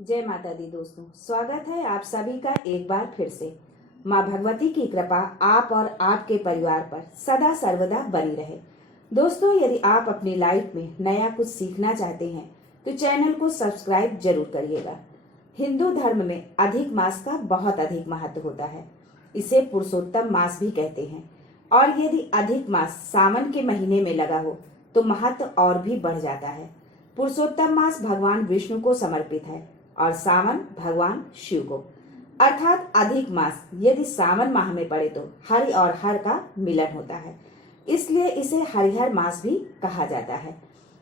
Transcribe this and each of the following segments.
जय माता दी दोस्तों, स्वागत है आप सभी का एक बार फिर से। माँ भगवती की कृपा आप और आपके परिवार पर सदा सर्वदा बनी रहे। दोस्तों, यदि आप अपनी लाइफ में नया कुछ सीखना चाहते हैं तो चैनल को सब्सक्राइब जरूर करिएगा। हिंदू धर्म में अधिक मास का बहुत अधिक महत्व होता है। इसे पुरुषोत्तम मास भी कहते हैं। और यदि अधिक मास सावन के महीने में लगा हो तो महत्व और भी बढ़ जाता है। पुरुषोत्तम मास भगवान विष्णु को समर्पित है और सावन भगवान शिव को, अर्थात अधिक मास यदि सावन माह में पड़े तो हरि और हर का मिलन होता है, इसलिए इसे हरिहर मास भी कहा जाता है।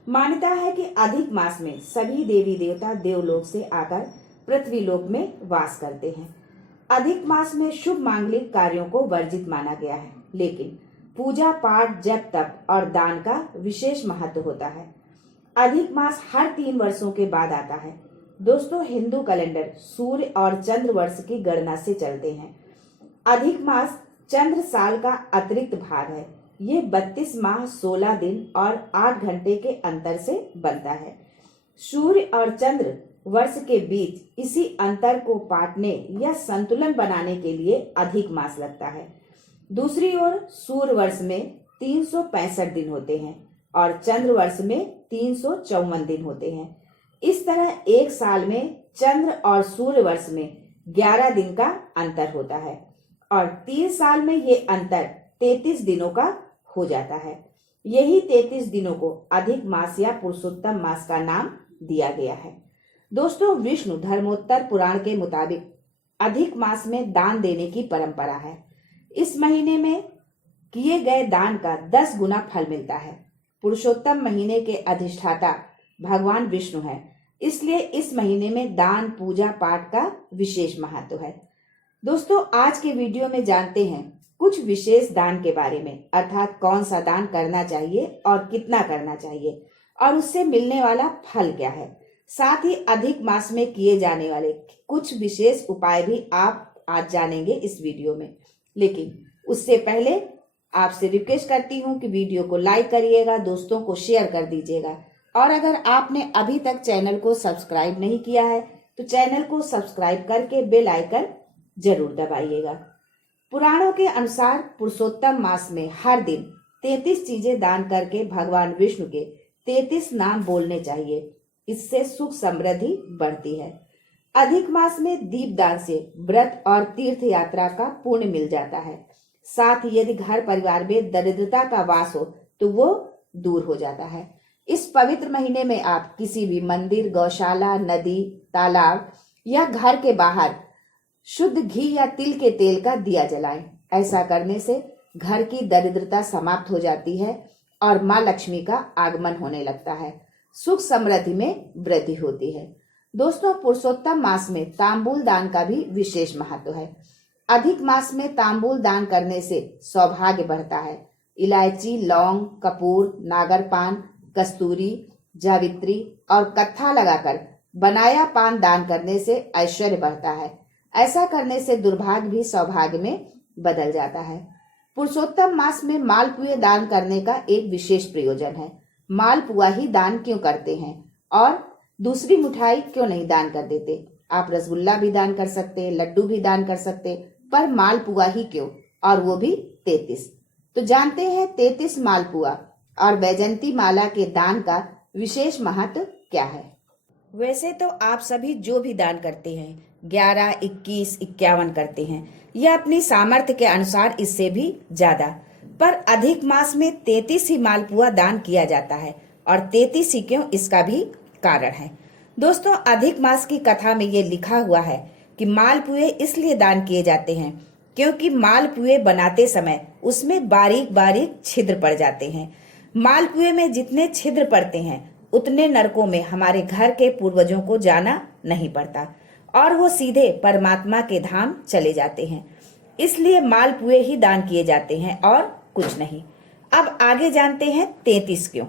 मान्यता है कि अधिक मास में सभी देवी देवता देवलोक से आकर पृथ्वीलोक में वास करते हैं। अधिक मास में शुभ मांगलिक कार्यों को वर्जित माना गया है, लेकिन पूजा पाठ जप तप और दान का विशेष महत्व होता है। अधिक मास हर 3 वर्षों के बाद आता है। दोस्तों, हिंदू कैलेंडर सूर्य और चंद्र वर्ष की गणना से चलते हैं। अधिक मास चंद्र साल का अतिरिक्त भाग है। ये 32 माह 16 दिन और 8 घंटे के अंतर से बनता है। सूर्य और चंद्र वर्ष के बीच इसी अंतर को पाटने या संतुलन बनाने के लिए अधिक मास लगता है। दूसरी ओर सूर्य वर्ष में 365 दिन होते हैं और चंद्र वर्ष में 354 दिन होते हैं। इस तरह एक साल में चंद्र और सूर्य वर्ष में 11 दिन का अंतर होता है और 3 साल में ये अंतर 33 दिनों का हो जाता है। यही 33 दिनों को अधिक मास या पुरुषोत्तम मास का नाम दिया गया है। दोस्तों, विष्णु धर्मोत्तर पुराण के मुताबिक अधिक मास में दान देने की परंपरा है। इस महीने में किए गए दान का 10 गुना फल मिलता है। पुरुषोत्तम महीने के अधिष्ठाता भगवान विष्णु है, इसलिए इस महीने में दान पूजा पाठ का विशेष महत्व है। दोस्तों, आज के वीडियो में जानते हैं कुछ विशेष दान के बारे में, अर्थात कौन सा दान करना चाहिए और कितना करना चाहिए और उससे मिलने वाला फल क्या है। साथ ही अधिक मास में किए जाने वाले कुछ विशेष उपाय भी आप आज जानेंगे इस वीडियो में। लेकिन उससे पहले आपसे रिक्वेस्ट करती हूँ कि वीडियो को लाइक करिएगा, दोस्तों को शेयर कर दीजिएगा और अगर आपने अभी तक चैनल को सब्सक्राइब नहीं किया है तो चैनल को सब्सक्राइब करके बेल आइकन जरूर दबाइएगा। पुराणों के अनुसार पुरुषोत्तम मास में हर दिन 33 चीजें दान करके भगवान विष्णु के 33 नाम बोलने चाहिए। इससे सुख समृद्धि बढ़ती है। अधिक मास में दीपदान से व्रत और तीर्थ यात्रा का पुण्य मिल जाता है। साथ ही यदि घर परिवार में दरिद्रता का वास हो तो वो दूर हो जाता है। इस पवित्र महीने में आप किसी भी मंदिर, गौशाला, नदी, तालाब या घर के बाहर शुद्ध घी या तिल के तेल का दिया जलाएं। ऐसा करने से घर की दरिद्रता समाप्त हो जाती है और माँ लक्ष्मी का आगमन होने लगता है। सुख समृद्धि में वृद्धि होती है। दोस्तों, पुरुषोत्तम मास में तांबूल दान का भी विशेष महत्व है। अधिक मास में तांबूल दान करने से सौभाग्य बढ़ता है। इलायची, लौंग, कपूर, नागरपान, कस्तूरी, जावित्री और कत्था लगाकर बनाया पान दान करने से ऐश्वर्य बढ़ता है। ऐसा करने से दुर्भाग्य भी सौभाग्य में बदल जाता है। पुरुषोत्तम मास में मालपुए दान करने का एक विशेष प्रयोजन है। मालपुआ ही दान क्यों करते हैं और दूसरी मिठाई क्यों नहीं दान कर देते? आप रसगुल्ला भी दान कर सकते, लड्डू भी दान कर सकते, पर मालपुआ ही क्यों, और वो भी 33। तो जानते हैं 33 मालपुआ और वैजंती माला के दान का विशेष महत्व क्या है। वैसे तो आप सभी जो भी दान करते हैं 11, 21, 51 करते हैं या अपनी सामर्थ्य के अनुसार इससे भी ज्यादा, पर अधिक मास में 33 ही मालपुआ दान किया जाता है और 33 ही क्यों, इसका भी कारण है। दोस्तों, अधिक मास की कथा में ये लिखा हुआ है कि मालपुए इसलिए दान किए जाते हैं क्योंकि मालपुए बनाते समय उसमें बारीक बारीक छिद्र पड़ जाते हैं। मालपुए में जितने छिद्र पड़ते हैं उतने नरकों में हमारे घर के पूर्वजों को जाना नहीं पड़ता और वो सीधे परमात्मा के धाम चले जाते हैं। इसलिए मालपुए ही दान किए जाते हैं और कुछ नहीं। अब आगे जानते हैं 33 क्यों।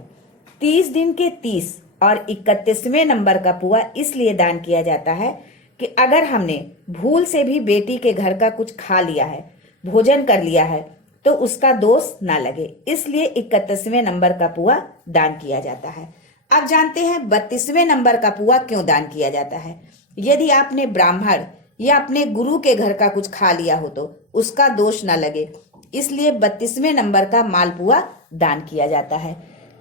30 दिन के 30 और 31वें नंबर का पुआ इसलिए दान किया जाता है कि अगर हमने भूल से भी बेटी के घर का कुछ खा लिया है, भोजन कर लिया है, तो उसका दोष ना लगे, इसलिए 31वें नंबर का पुआ दान किया जाता है। अब जानते हैं 32वें नंबर का पुआ क्यों दान किया जाता है। यदि आपने ब्राह्मण या अपने गुरु के घर का कुछ खा लिया हो तो उसका दोष न लगे, इसलिए 32वें नंबर का मालपुआ दान किया जाता है।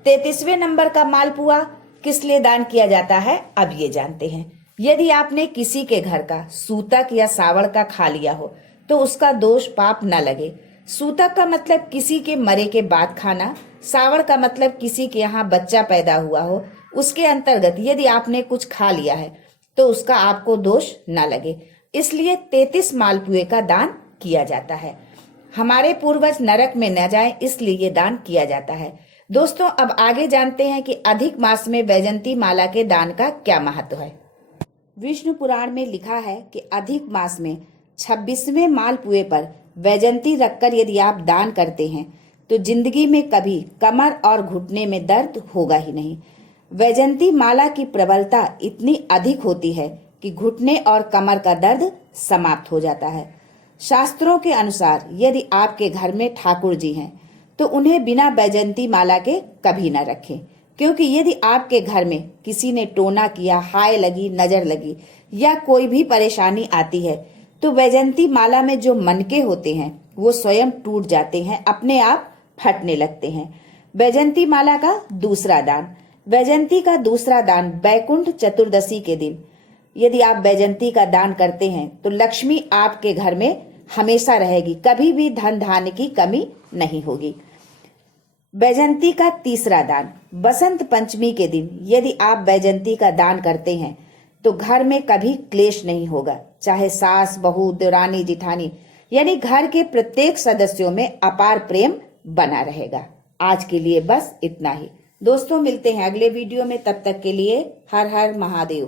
33वें नंबर का मालपुआ किस लिए दान किया जाता है, अब ये जानते हैं। यदि आपने किसी के घर का सूतक या सावड़ का खा लिया हो तो उसका दोष पाप न लगे। सूतक का मतलब किसी के मरे के बाद खाना, सावड़ का मतलब किसी के यहाँ बच्चा पैदा हुआ हो, उसके अंतर्गत यदि आपने कुछ खा लिया है तो उसका आपको दोष न लगे, इसलिए 33 मालपुए का दान किया जाता है। हमारे पूर्वज नरक में न जाएं, इसलिए ये दान किया जाता है। दोस्तों, अब आगे जानते हैं कि अधिक मास में वैजंती माला के दान का क्या महत्व है। विष्णु पुराण में लिखा है कि अधिक मास में 26वें मालपुए पर वैजंती रखकर यदि आप दान करते हैं तो जिंदगी में कभी कमर और घुटने में दर्द होगा ही नहीं। वैजंती माला की प्रबलता इतनी अधिक होती है कि घुटने और कमर का दर्द समाप्त हो जाता है। शास्त्रों के अनुसार यदि आपके घर में ठाकुर जी हैं तो उन्हें बिना वैजंती माला के कभी न रखें, क्योंकि यदि आपके घर में किसी ने टोना किया, हाय लगी, नजर लगी या कोई भी परेशानी आती है तो वैजंती माला में जो मनके होते हैं वो स्वयं टूट जाते हैं, अपने आप फटने लगते हैं। वैजंती माला का दूसरा दान। वैजंती का दूसरा दान बैकुंठ चतुर्दशी के दिन यदि आप वैजंती का दान करते हैं तो लक्ष्मी आपके घर में हमेशा रहेगी, कभी भी धन धान्य की कमी नहीं होगी। वैजंती का तीसरा दान बसंत पंचमी के दिन यदि आप वैजंती का दान करते हैं तो घर में कभी क्लेश नहीं होगा, चाहे सास, बहू, देवरानी, जिठानी, यानी घर के प्रत्येक सदस्यों में अपार प्रेम बना रहेगा। आज के लिए बस इतना ही। दोस्तों, मिलते हैं अगले वीडियो में, तब तक के लिए हर हर महादेव।